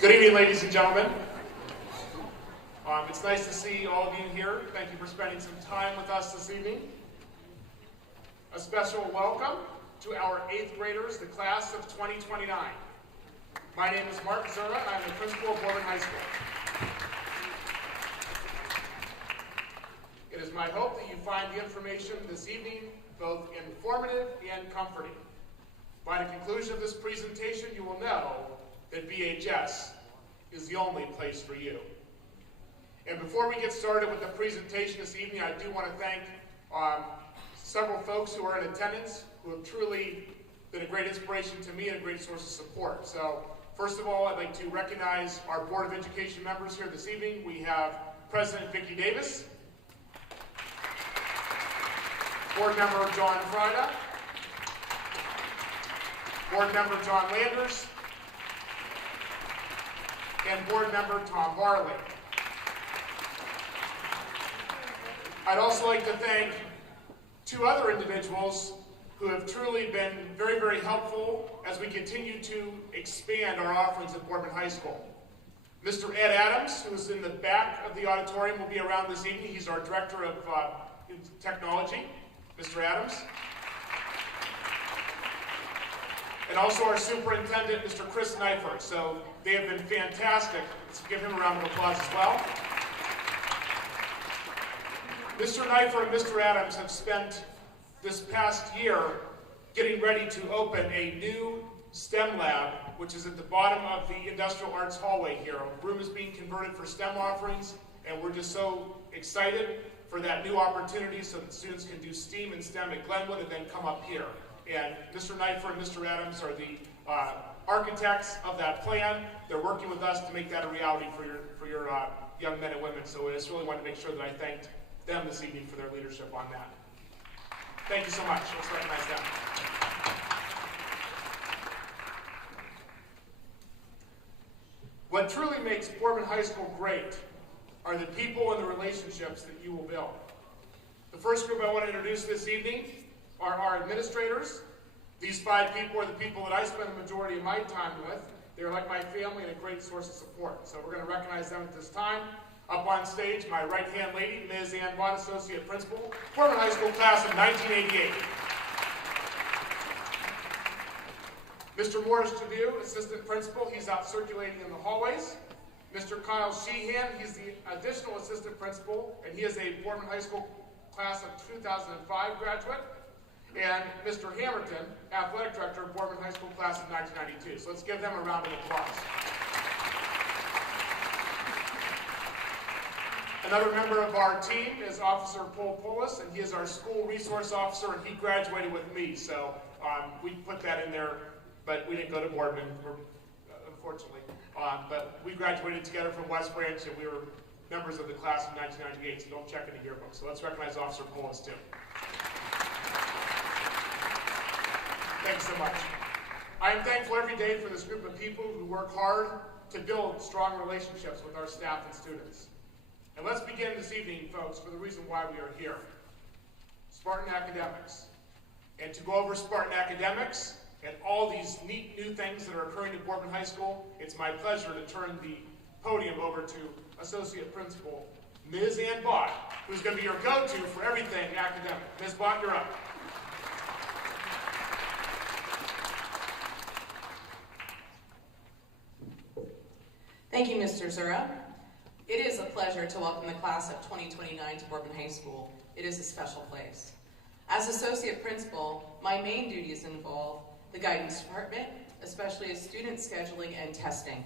Good evening, ladies and gentlemen. It's nice to see all of you here. Thank you for spending some time with us this evening. A special welcome to our 8th graders, the class of 2029. My name is Mark Zura, and I'm the principal of Boardman High School. It is my hope that you find the information this evening both informative and comforting. By the conclusion of this presentation, you will know that BHS is the only place for you. And before we get started with the presentation this evening, I do want to thank several folks who are in attendance who have truly been a great inspiration to me and a great source of support. So, first of all, I'd like to recognize our Board of Education members here this evening. We have President Vicki Davis, Board Member John Frida, Board Member John Landers, and Board Member Tom Barley. I'd also like to thank 2 other individuals who have truly been very, very helpful as we continue to expand our offerings at Boardman High School. Mr. Ed Adams, who is in the back of the auditorium, will be around this evening. He's our Director of Technology. Mr. Adams. And also our Superintendent, Mr. Chris Neifert. So they have been fantastic. Let's give him a round of applause as well. Mr. Neifert and Mr. Adams have spent this past year getting ready to open a new STEM lab, which is at the bottom of the Industrial Arts hallway here. A room is being converted for STEM offerings, and we're just so excited for that new opportunity so that students can do STEAM and STEM at Glenwood and then come up here. And Mr. Neifert and Mr. Adams are the architects of that plan. They're working with us to make that a reality for your young men and women. So I just really wanted to make sure that I thanked them this evening for their leadership on that. Thank you so much. Let's recognize them. What truly makes Boardman High School great are the people and the relationships that you will build. The first group I want to introduce this evening are our administrators. These 5 people are the people that I spend the majority of my time with. They're like my family and a great source of support. So we're going to recognize them at this time. Up on stage, my right-hand lady, Ms. Ann Bott, Associate Principal, Boardman High School class of 1988. Mr. Morris Jadu, Assistant Principal, he's out circulating in the hallways. Mr. Kyle Sheehan, he's the additional Assistant Principal, and he is a Boardman High School class of 2005 graduate. And Mr. Hamilton, Athletic Director of Boardman High School class of 1992. So let's give them a round of applause. Another member of our team is Officer Paul Polis, and he is our School Resource Officer, and he graduated with me. So we put that in there, but we didn't go to Boardman, unfortunately. But we graduated together from West Branch, and we were members of the class of 1998, so don't check in the yearbook. So let's recognize Officer Polis, too. Thanks so much. I am thankful every day for this group of people who work hard to build strong relationships with our staff and students. And let's begin this evening, folks, for the reason why we are here. Spartan Academics. And to go over Spartan Academics and all these neat new things that are occurring at Boardman High School, it's my pleasure to turn the podium over to Associate Principal Ms. Ann Bott, who's going to be your go-to for everything academic. Ms. Bott, you're up. Thank you, Mr. Zura. It is a pleasure to welcome the class of 2029 to Boardman High School. It is a special place. As Associate Principal, my main duties involve the guidance department, especially as student scheduling and testing.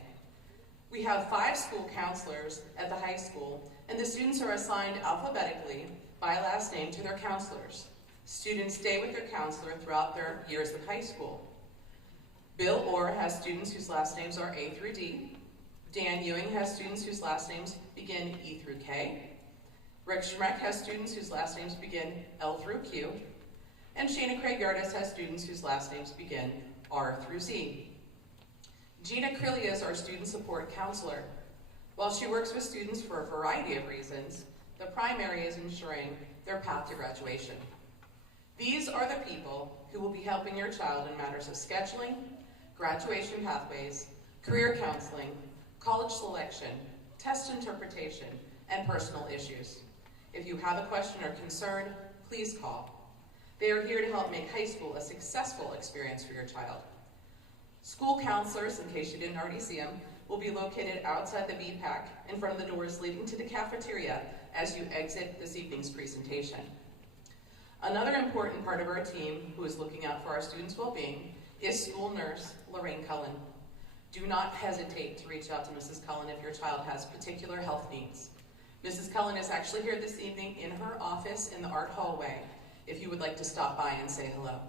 We have 5 school counselors at the high school, and the students are assigned alphabetically by last name to their counselors. Students stay with their counselor throughout their years at high school. Bill Orr has students whose last names are A through D. Dan Ewing has students whose last names begin E through K. Rick Schmeck has students whose last names begin L through Q. And Shana Craig Yardis has students whose last names begin R through Z. Gina Crillia is our student support counselor. While she works with students for a variety of reasons, the primary is ensuring their path to graduation. These are the people who will be helping your child in matters of scheduling, graduation pathways, career counseling, college selection, test interpretation, and personal issues. If you have a question or concern, please call. They are here to help make high school a successful experience for your child. School counselors, in case you didn't already see them, will be located outside the BPAC in front of the doors leading to the cafeteria as you exit this evening's presentation. Another important part of our team who is looking out for our students' well-being is school nurse Lorraine Cullen. Do not hesitate to reach out to Mrs. Cullen if your child has particular health needs. Mrs. Cullen is actually here this evening in her office in the art hallway if you would like to stop by and say hello.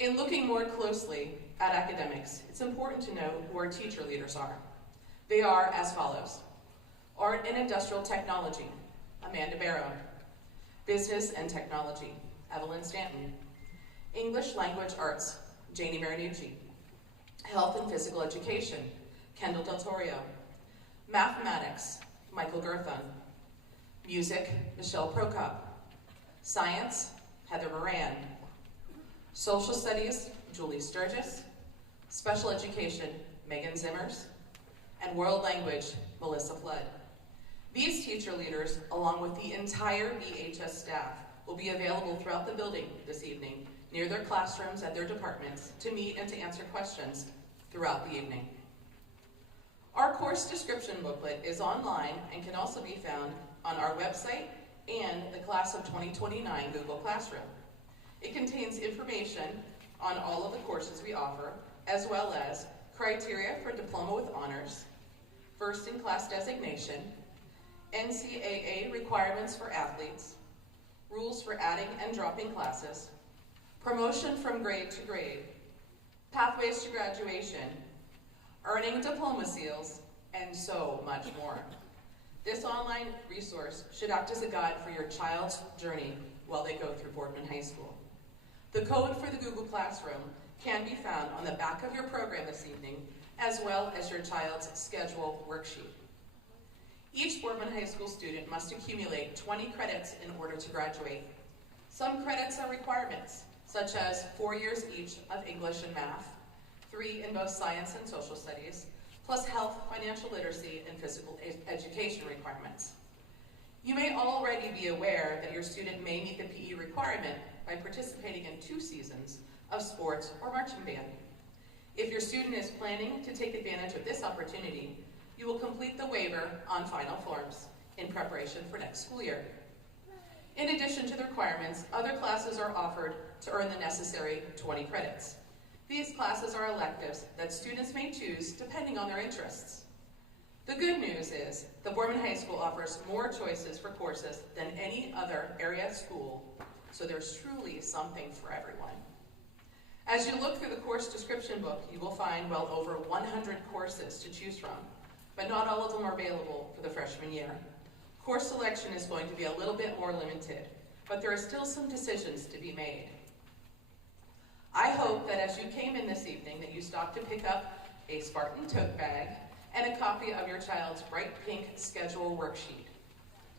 In looking more closely at academics, it's important to know who our teacher leaders are. They are as follows: Art and Industrial Technology, Amanda Barrow; Business and Technology, Evelyn Stanton; English Language Arts, Janie Marinucci; Health and Physical Education, Kendall Del Torio; Mathematics, Michael Gerthon; Music, Michelle Prokop; Science, Heather Moran; Social Studies, Julie Sturgis; Special Education, Megan Zimmers; and World Language, Melissa Flood. These teacher leaders, along with the entire BHS staff, will be available throughout the building this evening, near their classrooms at their departments, to meet and to answer questions throughout the evening. Our course description booklet is online and can also be found on our website and the Class of 2029 Google Classroom. It contains information on all of the courses we offer, as well as criteria for diploma with honors, first-in-class designation, NCAA requirements for athletes, rules for adding and dropping classes, promotion from grade to grade, pathways to graduation, earning diploma seals, and so much more. This online resource should act as a guide for your child's journey while they go through Boardman High School. The code for the Google Classroom can be found on the back of your program this evening, as well as your child's schedule worksheet. Each Boardman High School student must accumulate 20 credits in order to graduate. Some credits are requirements, such as 4 years each of English and math, 3 in both science and social studies, plus health, financial literacy, and physical education requirements. You may already be aware that your student may meet the PE requirement by participating in 2 seasons of sports or marching band. If your student is planning to take advantage of this opportunity, you will complete the waiver on final forms in preparation for next school year. In addition to the requirements, other classes are offered to earn the necessary 20 credits. These classes are electives that students may choose depending on their interests. The good news is the Boardman High School offers more choices for courses than any other area school, so there's truly something for everyone. As you look through the course description book, you will find well over 100 courses to choose from, but not all of them are available for the freshman year. Course selection is going to be a little bit more limited, but there are still some decisions to be made. I hope that as you came in this evening that you stopped to pick up a Spartan tote bag and a copy of your child's bright pink schedule worksheet.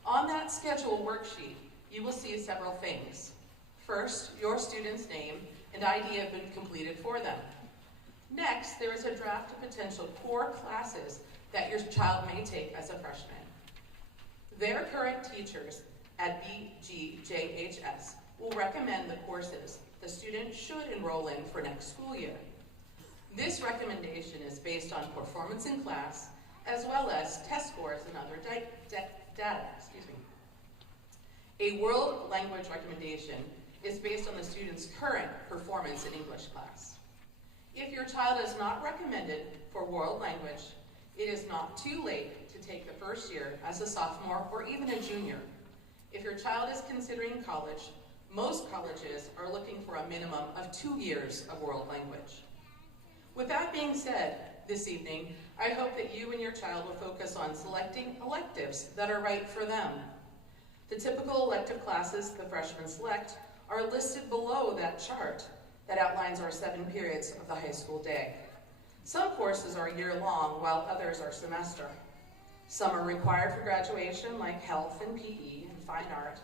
On that schedule worksheet, you will see several things. First, your student's name and ID have been completed for them. Next, there is a draft of potential core classes that your child may take as a freshman. Their current teachers at BGJHS will recommend the courses the student should enroll in for next school year. This recommendation is based on performance in class, as well as test scores and other data. A world language recommendation is based on the student's current performance in English class. If your child is not recommended for world language, it is not too late to take the first year as a sophomore or even a junior. If your child is considering college, most colleges are looking for a minimum of 2 years of world language. With that being said, this evening, I hope that you and your child will focus on selecting electives that are right for them. The typical elective classes the freshmen select are listed below that chart that outlines our 7 periods of the high school day. Some courses are year-long, while others are semester. Some are required for graduation, like health and PE and fine art,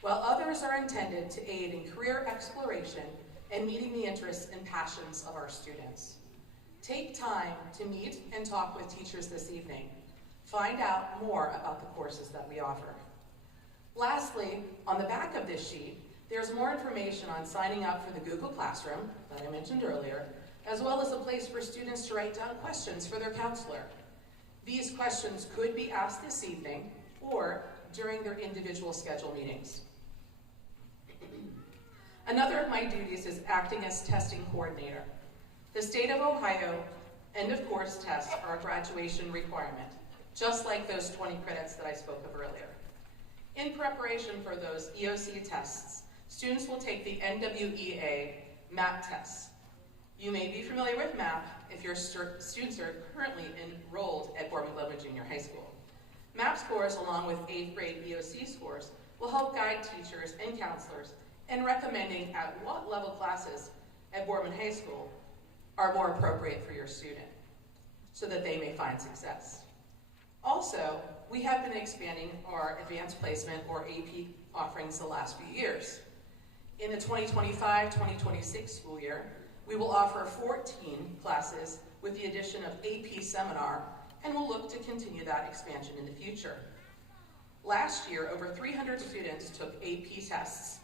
while others are intended to aid in career exploration and meeting the interests and passions of our students. Take time to meet and talk with teachers this evening. Find out more about the courses that we offer. Lastly, on the back of this sheet, there's more information on signing up for the Google Classroom that I mentioned earlier, as well as a place for students to write down questions for their counselor. These questions could be asked this evening or during their individual schedule meetings. Another of my duties is acting as testing coordinator. The state of Ohio end-of-course tests are a graduation requirement, just like those 20 credits that I spoke of earlier. In preparation for those EOC tests, students will take the NWEA MAP tests. You may be familiar with MAP if your students are currently enrolled at Boardman Junior High School. MAP scores, along with 8th grade EOC scores, will help guide teachers and counselors in recommending at what level classes at Boardman High School are more appropriate for your student so that they may find success. Also, we have been expanding our advanced placement or AP offerings the last few years. In the 2025-2026 school year, we will offer 14 classes with the addition of AP Seminar, and we'll look to continue that expansion in the future. Last year, over 300 students took AP tests,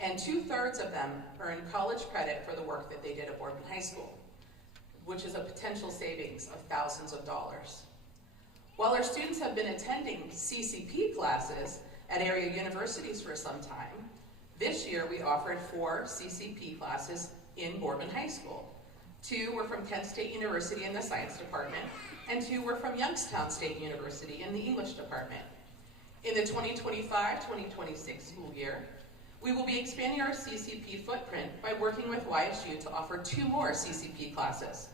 and 2/3 of them earned college credit for the work that they did at Boardman High School, which is a potential savings of thousands of dollars. While our students have been attending CCP classes at area universities for some time, this year we offered 4 CCP classes in Boardman High School. 2 were from Kent State University in the Science Department, and 2 were from Youngstown State University in the English Department. In the 2025-2026 school year, we will be expanding our CCP footprint by working with YSU to offer 2 more CCP classes.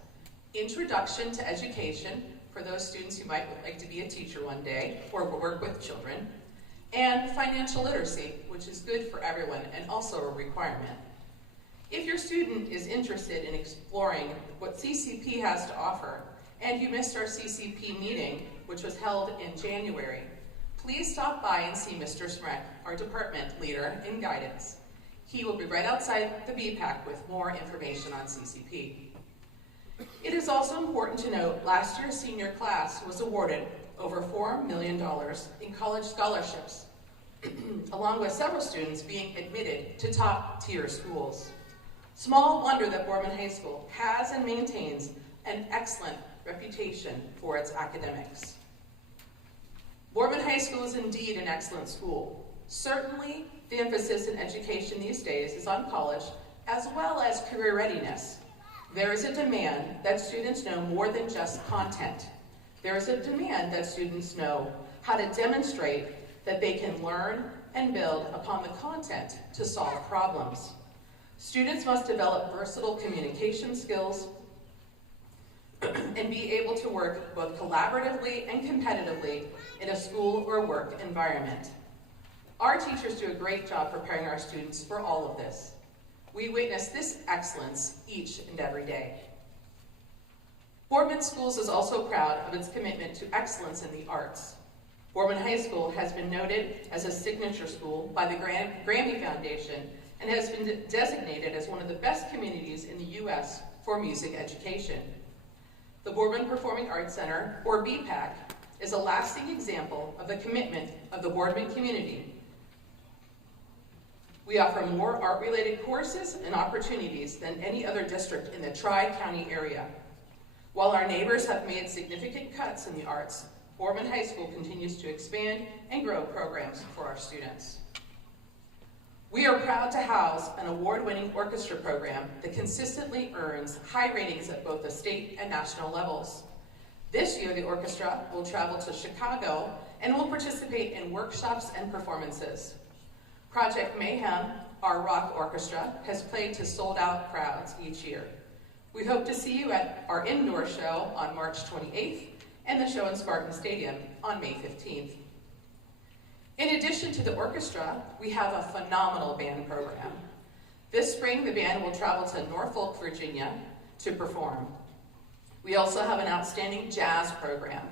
Introduction to Education, for those students who might like to be a teacher one day or work with children, and Financial Literacy, which is good for everyone and also a requirement. If your student is interested in exploring what CCP has to offer, and you missed our CCP meeting, which was held in January, please stop by and see Mr. Smrek, our department leader in guidance. He will be right outside the BPAC with more information on CCP. It is also important to note last year's senior class was awarded over $4 million in college scholarships, along with several students being admitted to top-tier schools. Small wonder that Boardman High School has and maintains an excellent reputation for its academics. Boardman High School is indeed an excellent school. Certainly, the emphasis in education these days is on college as well as career readiness. There is a demand that students know more than just content. There is a demand that students know how to demonstrate that they can learn and build upon the content to solve problems. Students must develop versatile communication skills and be able to work both collaboratively and competitively in a school or work environment. Our teachers do a great job preparing our students for all of this. We witness this excellence each and every day. Boardman Schools is also proud of its commitment to excellence in the arts. Boardman High School has been noted as a signature school by the Grammy Foundation and has been designated as one of the best communities in the U.S. for music education. The Boardman Performing Arts Center, or BPAC, is a lasting example of the commitment of the Boardman community. We offer more art-related courses and opportunities than any other district in the Tri-County area. While our neighbors have made significant cuts in the arts, Boardman High School continues to expand and grow programs for our students. We are proud to house an award-winning orchestra program that consistently earns high ratings at both the state and national levels. This year, the orchestra will travel to Chicago and will participate in workshops and performances. Project Mayhem, our rock orchestra, has played to sold-out crowds each year. We hope to see you at our indoor show on March 28th and the show in Spartan Stadium on May 15th. In addition to the orchestra, we have a phenomenal band program. This spring, the band will travel to Norfolk, Virginia to perform. We also have an outstanding jazz program.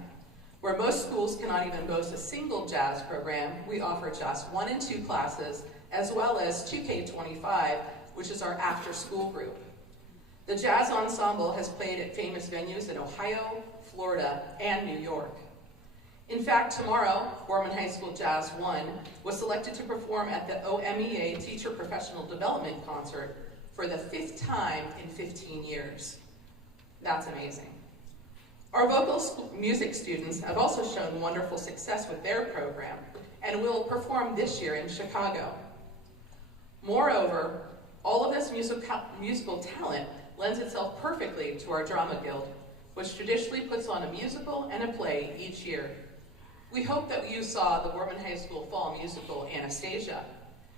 Where most schools cannot even boast a single jazz program, we offer jazz 1 and 2 classes, as well as 2K25, which is our after-school group. The jazz ensemble has played at famous venues in Ohio, Florida, and New York. In fact, tomorrow, Boardman High School Jazz 1 was selected to perform at the OMEA Teacher Professional Development Concert for the 5th time in 15 years. That's amazing. Our vocal music students have also shown wonderful success with their program and will perform this year in Chicago. Moreover, all of this musical talent lends itself perfectly to our Drama Guild, which traditionally puts on a musical and a play each year. We hope that you saw the Boardman High School fall musical Anastasia,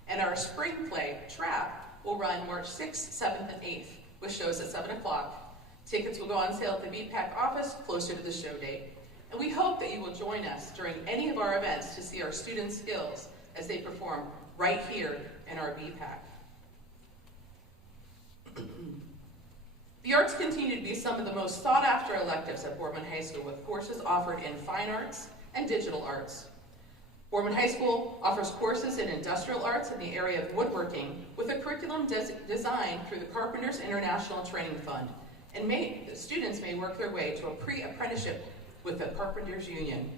and our spring play, Trap, will run March 6th, 7th, and 8th, with shows at 7 o'clock. Tickets will go on sale at the BPAC office closer to the show date. And we hope that you will join us during any of our events to see our students' skills as they perform right here in our BPAC. The arts continue to be some of the most sought-after electives at Boardman High School, with courses offered in fine arts and digital arts. Boardman High School offers courses in industrial arts in the area of woodworking with a curriculum designed through the Carpenters International Training Fund, and the students may work their way to a pre-apprenticeship with the Carpenters Union.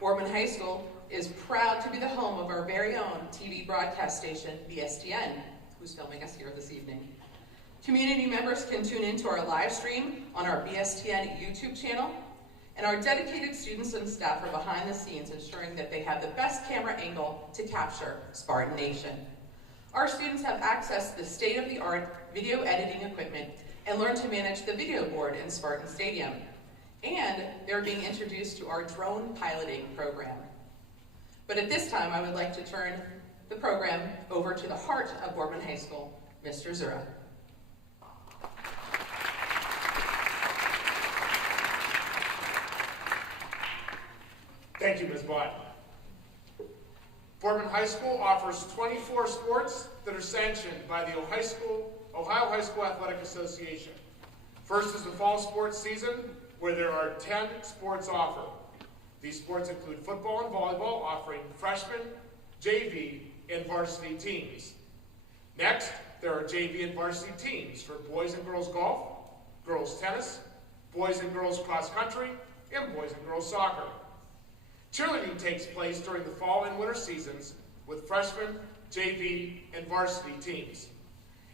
Boardman High School is proud to be the home of our very own TV broadcast station, BSTN, who's filming us here this evening. Community members can tune into our live stream on our BSTN YouTube channel, and our dedicated students and staff are behind the scenes ensuring that they have the best camera angle to capture Spartan Nation. Our students have access to the state-of-the-art video editing equipment and learn to manage the video board in Spartan Stadium. And they're being introduced to our drone piloting program. But at this time, I would like to turn the program over to the heart of Boardman High School, Mr. Zura. Thank you, Ms. Bott. Boardman High School offers 24 sports that are sanctioned by the Ohio High School Athletic Association. First is the fall sports season, where there are 10 sports offered. These sports include football and volleyball, offering freshman, JV, and varsity teams. Next, there are JV and varsity teams for boys and girls golf, girls tennis, boys and girls cross country, and boys and girls soccer. Cheerleading takes place during the fall and winter seasons with freshmen, JV, and varsity teams.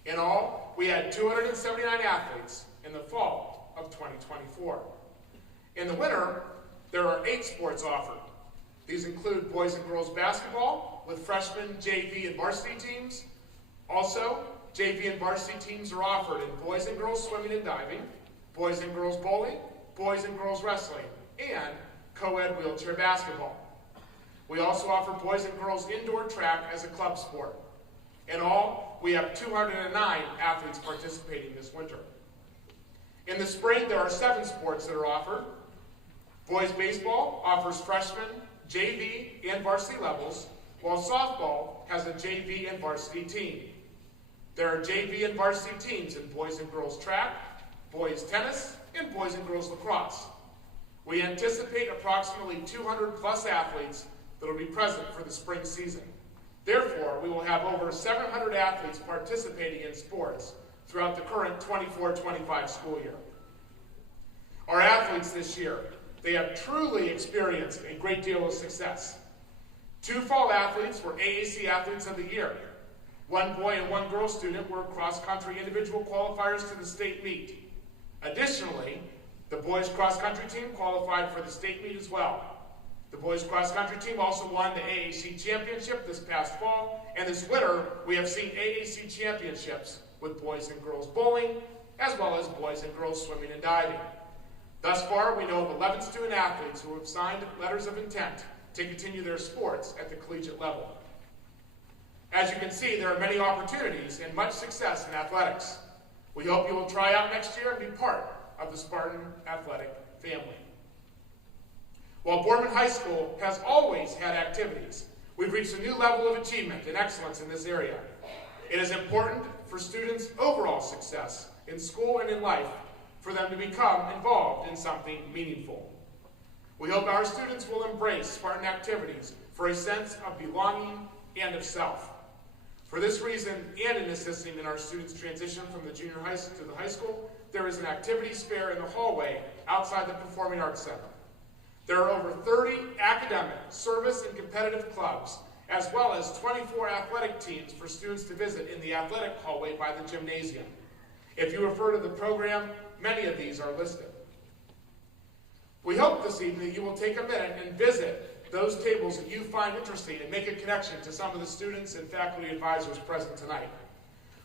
In all, we had 279 athletes in the fall of 2024. In the winter, there are 8 sports offered. These include boys and girls basketball with freshmen, JV, and varsity teams. Also, JV and varsity teams are offered in boys and girls swimming and diving, boys and girls bowling, boys and girls wrestling, and co-ed wheelchair basketball. We also offer boys and girls indoor track as a club sport. In all, we have 209 athletes participating this winter. In the spring, there are 7 sports that are offered. Boys baseball offers freshman, JV, and varsity levels, while softball has a JV and varsity team. There are JV and varsity teams in boys and girls track, boys tennis, and boys and girls lacrosse. We anticipate approximately 200 plus athletes that will be present for the spring season. Therefore, we will have over 700 athletes participating in sports throughout the current 24-25 school year. Our athletes this year, they have truly experienced a great deal of success. 2 fall athletes were AAC Athletes of the Year. 1 boy and 1 girl student were cross-country individual qualifiers to the state meet. Additionally, the boys cross-country team qualified for the state meet as well. The boys cross-country team also won the AAC championship this past fall, and this winter we have seen AAC championships with boys and girls bowling, as well as boys and girls swimming and diving. Thus far, we know of 11 student athletes who have signed letters of intent to continue their sports at the collegiate level. As you can see, there are many opportunities and much success in athletics. We hope you will try out next year and be part of the Spartan athletic family. While Boardman High School has always had activities, we've reached a new level of achievement and excellence in this area. It is important for students' overall success in school and in life for them to become involved in something meaningful. We hope our students will embrace Spartan activities for a sense of belonging and of self. For this reason, and in assisting in our students' transition from the junior high to the high school, there is an activities fair in the hallway outside the Performing Arts Center. There are over 30 academic, service, and competitive clubs, as well as 24 athletic teams for students to visit in the athletic hallway by the gymnasium. If you refer to the program, many of these are listed. We hope this evening that you will take a minute and visit those tables that you find interesting and make a connection to some of the students and faculty advisors present tonight.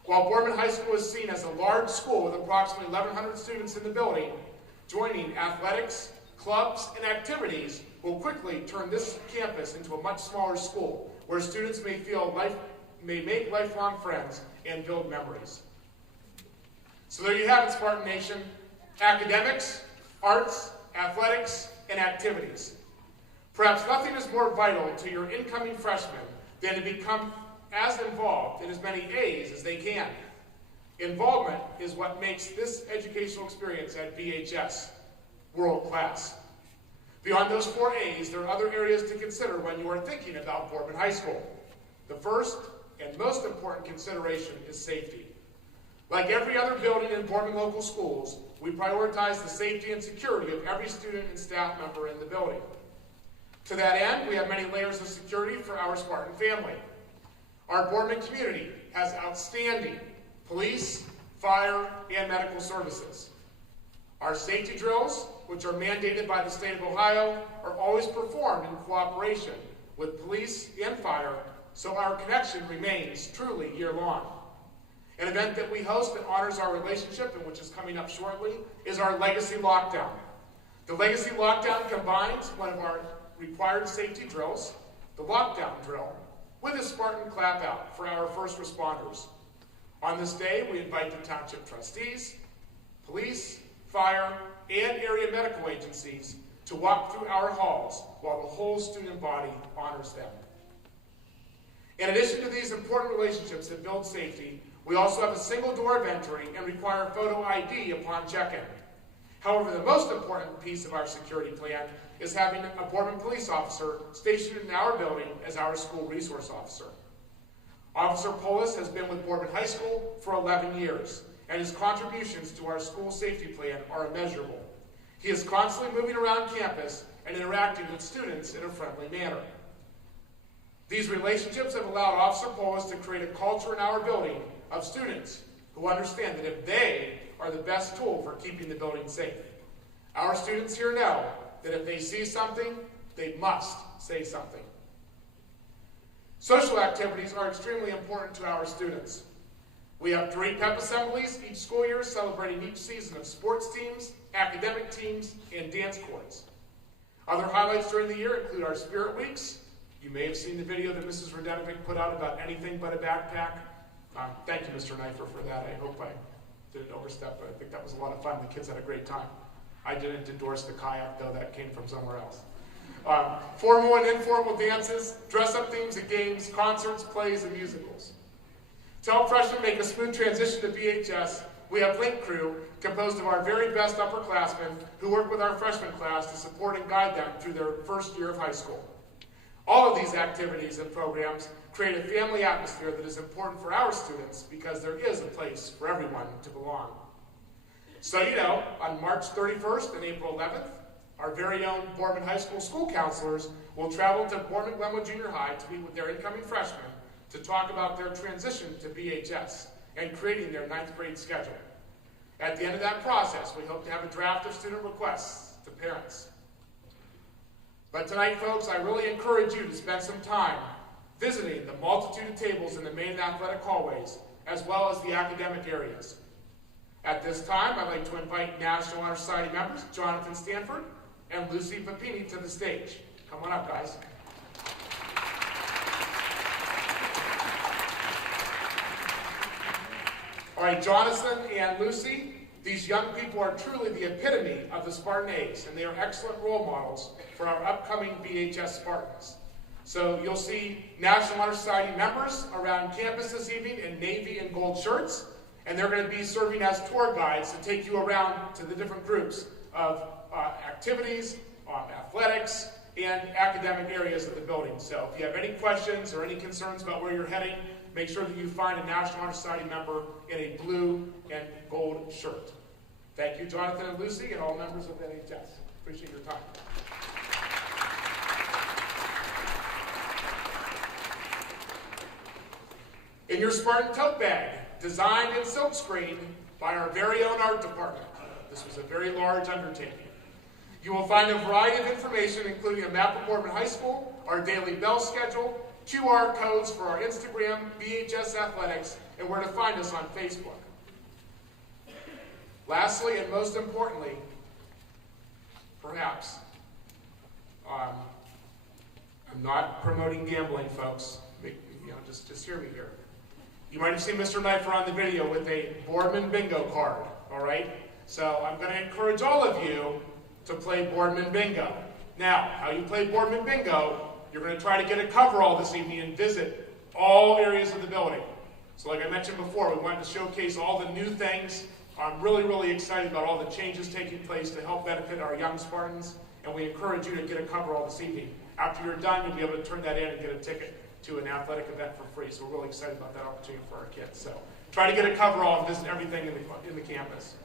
While Boardman High School is seen as a large school with approximately 1,100 students in the building, joining athletics, clubs, and activities will quickly turn this campus into a much smaller school where students may make lifelong friends and build memories. So there you have it, Spartan Nation. Academics, arts, athletics, and activities. Perhaps nothing is more vital to your incoming freshmen than to become as involved in as many A's as they can. Involvement is what makes this educational experience at BHS world class. Beyond those 4 A's, there are other areas to consider when you are thinking about Boardman High School. The first and most important consideration is safety. Like every other building in Boardman local schools, we prioritize the safety and security of every student and staff member in the building. To that end, we have many layers of security for our Spartan family. Our Boardman community has outstanding police, fire, and medical services. Our safety drills, which are mandated by the state of Ohio, are always performed in cooperation with police and fire, so our connection remains truly year-long. An event that we host that honors our relationship, and which is coming up shortly, is our Legacy Lockdown. The Legacy Lockdown combines one of our required safety drills, the lockdown drill, with a Spartan clap out for our first responders. On this day, we invite the township trustees, police, fire, and area medical agencies to walk through our halls while the whole student body honors them. In addition to these important relationships that build safety, we also have a single door of entry and require photo ID upon check-in. However, the most important piece of our security plan is having a Boardman police officer stationed in our building as our school resource officer. Officer Solas has been with Boardman High School for 11 years, and his contributions to our school safety plan are immeasurable. He is constantly moving around campus and interacting with students in a friendly manner. These relationships have allowed Officer Solas to create a culture in our building of students who understand that if they are the best tool for keeping the building safe. Our students here know that if they see something, they must say something. Social activities are extremely important to our students. We have 3 pep assemblies each school year celebrating each season of sports teams, academic teams, and dance courts. Other highlights during the year include our Spirit Weeks. You may have seen the video that Mrs. Radenovic put out about anything but a backpack. Thank you, Mr. Knifer, for that. I hope I didn't overstep, but I think that was a lot of fun. The kids had a great time. I didn't endorse the kayak, though. That came from somewhere else. Formal and informal dances, dress-up themes at games, concerts, plays, and musicals. To help freshmen make a smooth transition to BHS, we have Link Crew, composed of our very best upperclassmen who work with our freshman class to support and guide them through their first year of high school. All of these activities and programs create a family atmosphere that is important for our students because there is a place for everyone to belong. So you know, on March 31st and April 11th, our very own Boardman High School school counselors will travel to Boardman Glenwood Junior High to meet with their incoming freshmen to talk about their transition to BHS and creating their 9th grade schedule. At the end of that process, we hope to have a draft of student requests to parents. But tonight, folks, I really encourage you to spend some time visiting the multitude of tables in the main athletic hallways, as well as the academic areas. At this time, I'd like to invite National Honor Society members Jonathan Stanford and Lucy Papini to the stage. Come on up, guys. All right, Jonathan and Lucy, these young people are truly the epitome of the Spartan A's, and they are excellent role models for our upcoming BHS Spartans. So you'll see National Honor Society members around campus this evening in navy and gold shirts, and they're going to be serving as tour guides to take you around to the different groups of activities, athletics, and academic areas of the building. So if you have any questions or any concerns about where you're heading, make sure that you find a National Honor Society member in a blue and gold shirt. Thank you, Jonathan and Lucy, and all members of NHS. Appreciate your time. In your Spartan tote bag, designed and silkscreened by our very own art department. This was a very large undertaking. You will find a variety of information, including a map of Boardman High School, our daily bell schedule, QR codes for our Instagram, BHS Athletics, and where to find us on Facebook. Lastly, and most importantly, perhaps, I'm not promoting gambling, folks. Just hear me here. You might have seen Mr. Knifer on the video with a Boardman bingo card, all right? So I'm going to encourage all of you to play Boardman bingo. Now, how you play Boardman bingo, you're going to try to get a coverall this evening and visit all areas of the building. So like I mentioned before, we wanted to showcase all the new things. I'm really, really excited about all the changes taking place to help benefit our young Spartans, and we encourage you to get a coverall this evening. After you're done, you'll be able to turn that in and get a ticket to an athletic event for free. So we're really excited about that opportunity for our kids. So try to get a coverall and visit everything in the campus.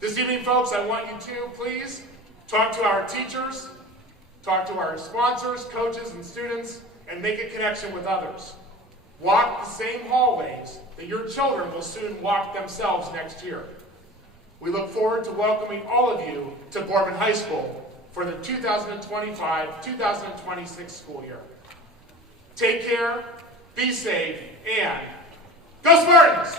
This evening, folks, I want you to please talk to our teachers, talk to our sponsors, coaches, and students, and make a connection with others. Walk the same hallways that your children will soon walk themselves next year. We look forward to welcoming all of you to Boardman High School for the 2025-2026 school year. Take care, be safe, and go Spartans!